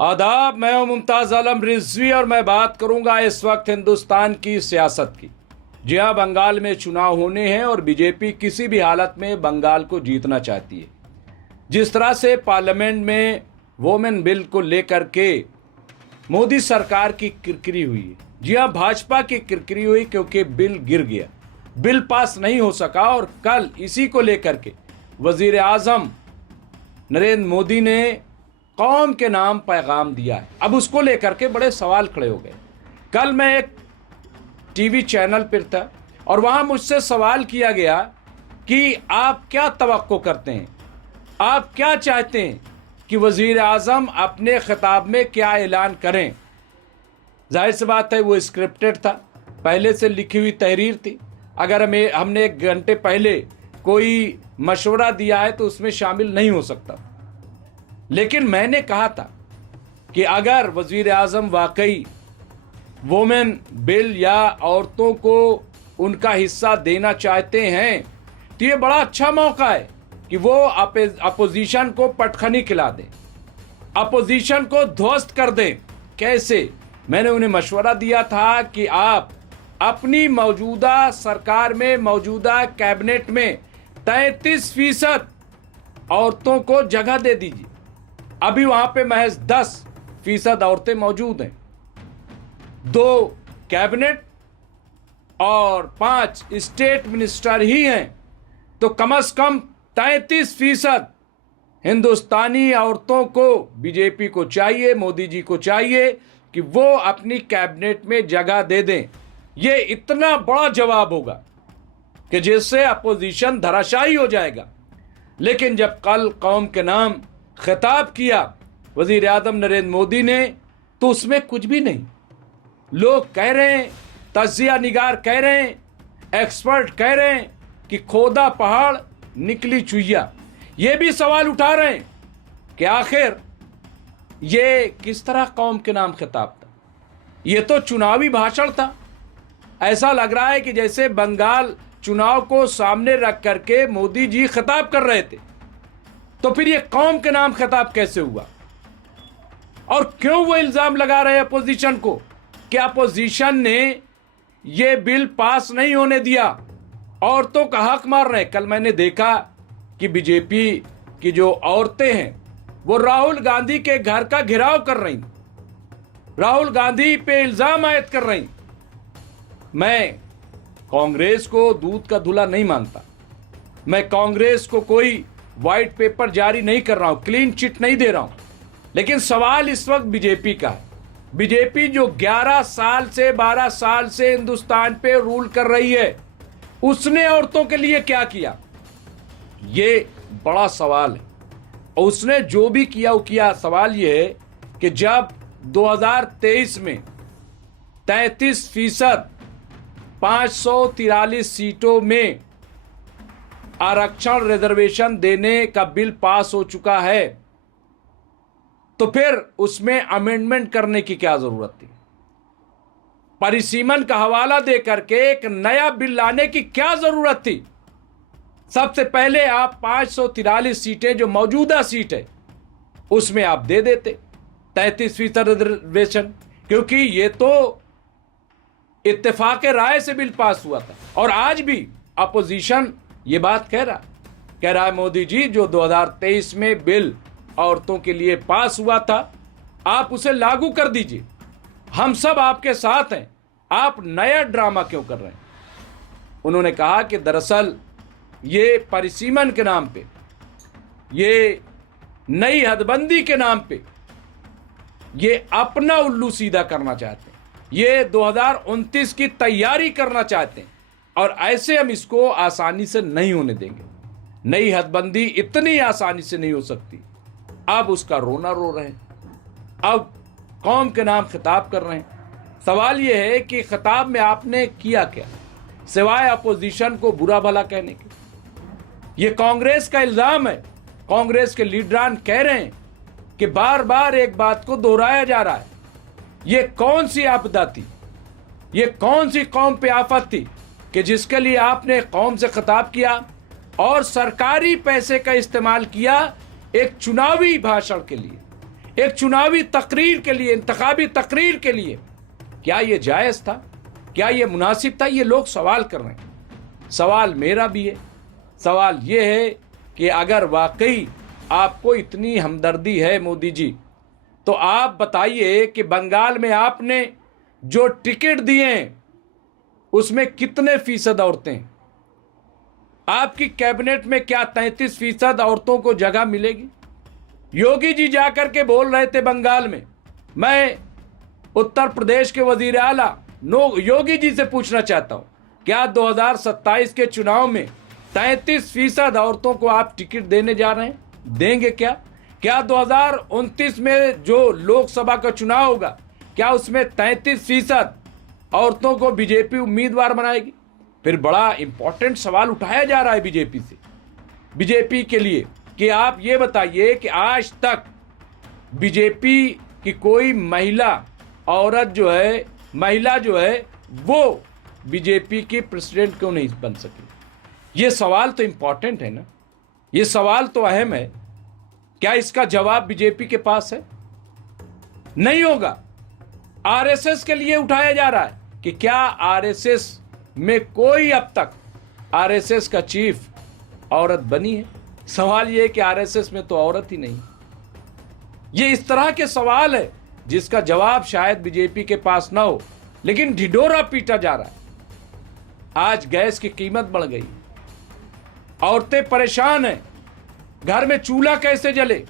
आदाब, मैं हूं मुमताज आलम रिजवी और मैं बात करूंगा इस वक्त हिंदुस्तान की सियासत की। जी हां, बंगाल में चुनाव होने हैं और बीजेपी किसी भी हालत में बंगाल को जीतना चाहती है। जिस तरह से पार्लियामेंट में वोमेन बिल को लेकर के मोदी सरकार की किरकिरी हुई है। जी हां, भाजपा की किरकिरी हुई क्योंकि बिल गिर गया, बिल पास नहीं हो सका और कल इसी को लेकर के वजीर आजम नरेंद्र मोदी ने कौम के नाम पैगाम दिया है। अब उसको लेकर के बड़े सवाल खड़े हो गए। कल मैं एक टीवी चैनल पर था और वहां मुझसे सवाल किया गया कि आप क्या तवक्को करते हैं, आप क्या चाहते हैं कि वजीर आजम अपने खिताब में क्या ऐलान करें। जाहिर सी बात है, वो स्क्रिप्टेड था, पहले से लिखी हुई तहरीर थी। अगर हमने एक घंटे पहले कोई मशवरा दिया है तो उसमें शामिल नहीं हो सकता। लेकिन मैंने कहा था कि अगर वजीर आजम वाकई वोमेन बिल या औरतों को उनका हिस्सा देना चाहते हैं तो ये बड़ा अच्छा मौका है कि वो अपोजिशन को पटखनी खिला दें, अपोजिशन को ध्वस्त कर दें। कैसे? मैंने उन्हें मशवरा दिया था कि आप अपनी मौजूदा सरकार में, मौजूदा कैबिनेट में 33% औरतों को जगह दे दीजिए। अभी वहां पे महज 10% औरतें मौजूद हैं। 2 कैबिनेट और 5 स्टेट मिनिस्टर ही हैं, तो कम से कम 33% हिंदुस्तानी औरतों को बीजेपी को चाहिए, मोदी जी को चाहिए कि वो अपनी कैबिनेट में जगह दे दें। ये इतना बड़ा जवाब होगा कि जिससे अपोजिशन धराशायी हो जाएगा। लेकिन जब कल कौम के नाम खिताब किया वजीर आजम नरेंद्र मोदी ने, तो उसमें कुछ भी नहीं। लोग कह रहे हैं, तजिया निगार कह रहे हैं, एक्सपर्ट कह रहे हैं कि खोदा पहाड़ निकली चुईया। ये भी सवाल उठा रहे हैं कि आखिर ये किस तरह कौम के नाम खिताब था। ये तो चुनावी भाषण था। ऐसा लग रहा है कि जैसे बंगाल चुनाव को सामने रख करके मोदी जी खिताब कर रहे थे। तो फिर ये कौम के नाम खिताब कैसे हुआ? और क्यों वो इल्जाम लगा रहे हैं अपोजिशन को कि अपोजिशन ने ये बिल पास नहीं होने दिया, औरतों का हक मार रहे हैं। कल मैंने देखा कि बीजेपी की जो औरतें हैं वो राहुल गांधी के घर का घेराव कर रही, राहुल गांधी पे इल्जाम आयद कर रही। मैं कांग्रेस को दूध का धुला नहीं मानता, मैं कांग्रेस को कोई व्हाइट पेपर जारी नहीं कर रहा हूं, क्लीन चिट नहीं दे रहा हूं। लेकिन सवाल इस वक्त बीजेपी का है। बीजेपी जो 11 साल से 12 साल से हिंदुस्तान पे रूल कर रही है, उसने औरतों के लिए क्या किया? ये बड़ा सवाल है। और उसने जो भी किया वो किया। सवाल ये है कि जब 2023 में 33% 543 सीटों में आरक्षण रिजर्वेशन देने का बिल पास हो चुका है, तो फिर उसमें अमेंडमेंट करने की क्या जरूरत थी? परिसीमन का हवाला देकर के एक नया बिल लाने की क्या जरूरत थी? सबसे पहले आप 543 सीटें जो मौजूदा सीट है उसमें आप दे देते 33% रिजर्वेशन, क्योंकि ये तो इत्तेफाक राय से बिल पास हुआ था। और आज भी अपोजिशन ये बात कह रहा है मोदी जी, जो 2023 में बिल औरतों के लिए पास हुआ था आप उसे लागू कर दीजिए, हम सब आपके साथ हैं, आप नया ड्रामा क्यों कर रहे हैं? उन्होंने कहा कि दरअसल ये परिसीमन के नाम पे, ये नई हदबंदी के नाम पे ये अपना उल्लू सीधा करना चाहते हैं, ये 2029 की तैयारी करना चाहते हैं और ऐसे हम इसको आसानी से नहीं होने देंगे। नई हदबंदी इतनी आसानी से नहीं हो सकती। अब उसका रोना रो रहे हैं, अब कौम के नाम खिताब कर रहे हैं। सवाल यह है कि खिताब में आपने किया क्या सिवाय अपोजिशन को बुरा भला कहने के? ये कांग्रेस का इल्जाम है। कांग्रेस के लीडरान कह रहे हैं कि बार बार एक बात को दोहराया जा रहा है। ये कौन सी आपदा थी, ये कौन सी कौम पे आफत थी कि जिसके लिए आपने कौम से खिताब किया और सरकारी पैसे का इस्तेमाल किया एक चुनावी भाषण के लिए, एक चुनावी तकरीर के लिए, इंतखाबी तकरीर के लिए, क्या ये जायज़ था? क्या ये मुनासिब था? ये लोग सवाल कर रहे हैं। सवाल मेरा भी है। सवाल ये है कि अगर वाकई आपको इतनी हमदर्दी है मोदी जी, तो आप बताइए कि बंगाल में आपने जो टिकट दिए हैं उसमें कितने फीसद औरतें हैं? आपकी कैबिनेट में क्या 33% औरतों को जगह मिलेगी? योगी जी जाकर के बोल रहे थे बंगाल में। मैं उत्तर प्रदेश के वजीर आला योगी जी से पूछना चाहता हूं, क्या 2027 के चुनाव में 33% औरतों को आप टिकट देने जा रहे हैं? देंगे क्या? क्या 2029 में जो लोकसभा का चुनाव होगा, क्या उसमें 33% औरतों को बीजेपी उम्मीदवार बनाएगी? फिर बड़ा इंपॉर्टेंट सवाल उठाया जा रहा है बीजेपी के लिए कि आप ये बताइए कि आज तक बीजेपी की कोई महिला जो है वो बीजेपी की प्रेसिडेंट क्यों नहीं बन सकी? ये सवाल तो इंपॉर्टेंट है ना, ये सवाल तो अहम है। क्या इसका जवाब बीजेपी के पास है? नहीं होगा। आरएसएस के लिए उठाया जा रहा है कि क्या आरएसएस में कोई अब तक आरएसएस का चीफ औरत बनी है? सवाल यह है कि आरएसएस में तो औरत ही नहीं। ये इस तरह के सवाल है जिसका जवाब शायद बीजेपी के पास ना हो, लेकिन ढिढोरा पीटा जा रहा है। आज गैस की कीमत बढ़ गई, औरतें परेशान हैं, घर में चूल्हा कैसे जले?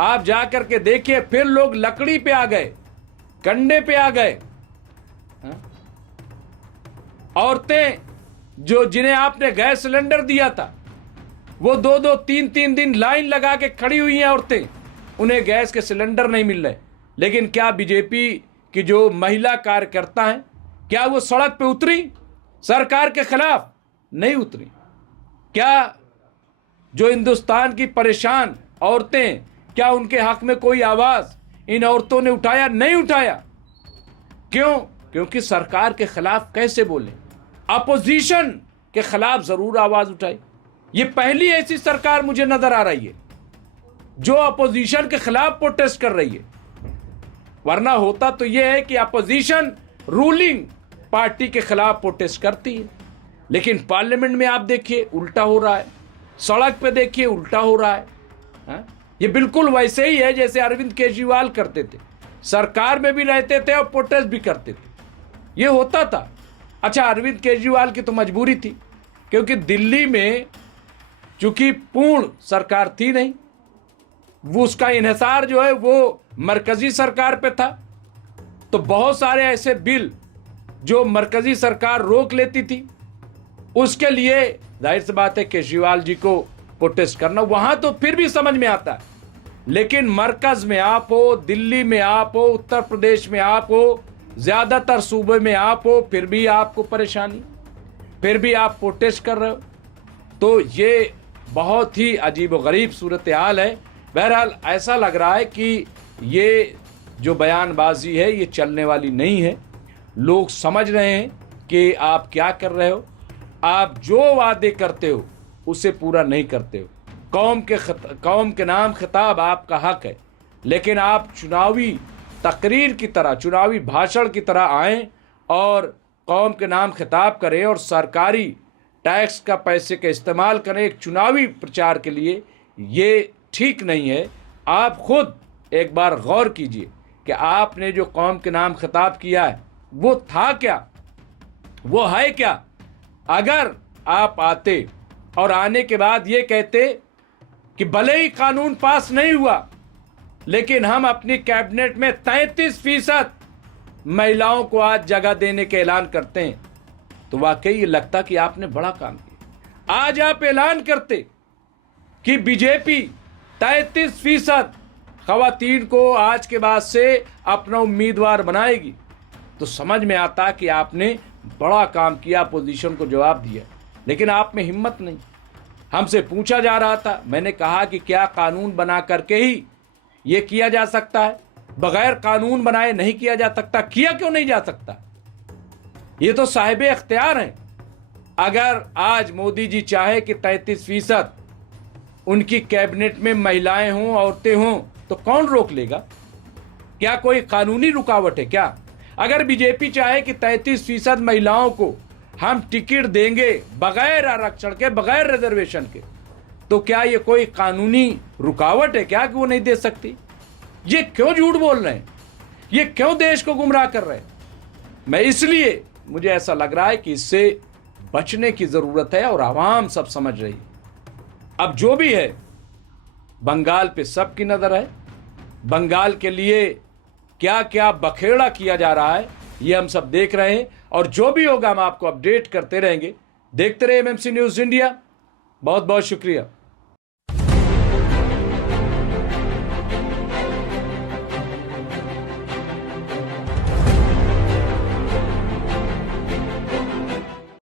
आप जाकर के देखिए, फिर लोग लकड़ी पे आ गए, कंडे पे आ गए। औरतें जिन्हें आपने गैस सिलेंडर दिया था, वो 2-2, 3-3 दिन लाइन लगा के खड़ी हुई हैं औरतें, उन्हें गैस के सिलेंडर नहीं मिल रहे। लेकिन क्या बीजेपी की जो महिला कार्यकर्ता हैं, क्या वो सड़क पे उतरी? सरकार के खिलाफ नहीं उतरी। क्या जो हिंदुस्तान की परेशान औरतें, क्या उनके हक में कोई आवाज इन औरतों ने उठाया? नहीं उठाया। क्यों? क्योंकि सरकार के खिलाफ कैसे बोले? अपोजिशन के खिलाफ जरूर आवाज उठाई। ये पहली ऐसी सरकार मुझे नजर आ रही है जो अपोजिशन के खिलाफ प्रोटेस्ट कर रही है। वरना होता तो यह है कि अपोजिशन रूलिंग पार्टी के खिलाफ प्रोटेस्ट करती है, लेकिन पार्लियामेंट में आप देखिए उल्टा हो रहा है, सड़क पे देखिए उल्टा हो रहा है। ये बिल्कुल वैसे ही है जैसे अरविंद केजरीवाल करते थे, सरकार में भी रहते थे और प्रोटेस्ट भी करते थे। ये होता था। अच्छा, अरविंद केजरीवाल की तो मजबूरी थी, क्योंकि दिल्ली में चूंकि पूर्ण सरकार थी नहीं, वो उसका इन्हिसार जो है वो मरकजी सरकार पे था। तो बहुत सारे ऐसे बिल जो मरकजी सरकार रोक लेती थी, उसके लिए जाहिर सी बात है केजरीवाल जी को प्रोटेस्ट करना, वहां तो फिर भी समझ में आता है। लेकिन मरकज में आप हो, दिल्ली में आप हो, उत्तर प्रदेश में आप हो, ज्यादातर सूबे में आप हो, फिर भी आपको परेशानी, फिर भी आप प्रोटेस्ट कर रहे हो। तो ये बहुत ही अजीबोगरीब सूरत हाल है। बहरहाल ऐसा लग रहा है कि ये जो बयानबाजी है ये चलने वाली नहीं है। लोग समझ रहे हैं कि आप क्या कर रहे हो। आप जो वादे करते हो उसे पूरा नहीं करते हो। कौम के नाम खिताब आपका हक है, लेकिन आप चुनावी तकरीर की तरह, चुनावी भाषण की तरह आएं और कौम के नाम खिताब करें और सरकारी टैक्स का पैसे का इस्तेमाल करें एक चुनावी प्रचार के लिए। ये ठीक नहीं है। आप खुद एक बार गौर कीजिए कि आपने जो कौम के नाम खिताब किया है वो था क्या, वो है क्या। अगर आप आते और आने के बाद ये कहते कि भले ही कानून पास नहीं हुआ, लेकिन हम अपनी कैबिनेट में 33% महिलाओं को आज जगह देने के ऐलान करते हैं, तो वाकई ये लगता कि आपने बड़ा काम किया। आज आप ऐलान करते कि बीजेपी 33% खवातीन को आज के बाद से अपना उम्मीदवार बनाएगी, तो समझ में आता कि आपने बड़ा काम किया, अपोजिशन को जवाब दिया। लेकिन आप में हिम्मत नहीं। हमसे पूछा जा रहा था, मैंने कहा कि क्या कानून बना करके ही ये किया जा सकता है? बगैर कानून बनाए नहीं किया जा सकता। किया क्यों नहीं जा सकता? ये तो साहिब इख्तियार हैं। अगर आज मोदी जी चाहे कि 33% उनकी कैबिनेट में महिलाएं हों, औरतें हों, तो कौन रोक लेगा? क्या कोई कानूनी रुकावट है क्या? अगर बीजेपी चाहे कि 33% महिलाओं को हम टिकट देंगे बगैर आरक्षण के, बगैर रिजर्वेशन के, तो क्या ये कोई कानूनी रुकावट है क्या कि वो नहीं दे सकती? ये क्यों झूठ बोल रहे हैं? ये क्यों देश को गुमराह कर रहे हैं? मैं इसलिए मुझे ऐसा लग रहा है कि इससे बचने की जरूरत है और आवाम सब समझ रही है। अब जो भी है, बंगाल पे सबकी नजर है। बंगाल के लिए क्या क्या बखेड़ा किया जा रहा है ये हम सब देख रहे हैं, और जो भी होगा हम आपको अपडेट करते रहेंगे। देखते रहे एमएमसी न्यूज़ इंडिया। बहुत बहुत शुक्रिया।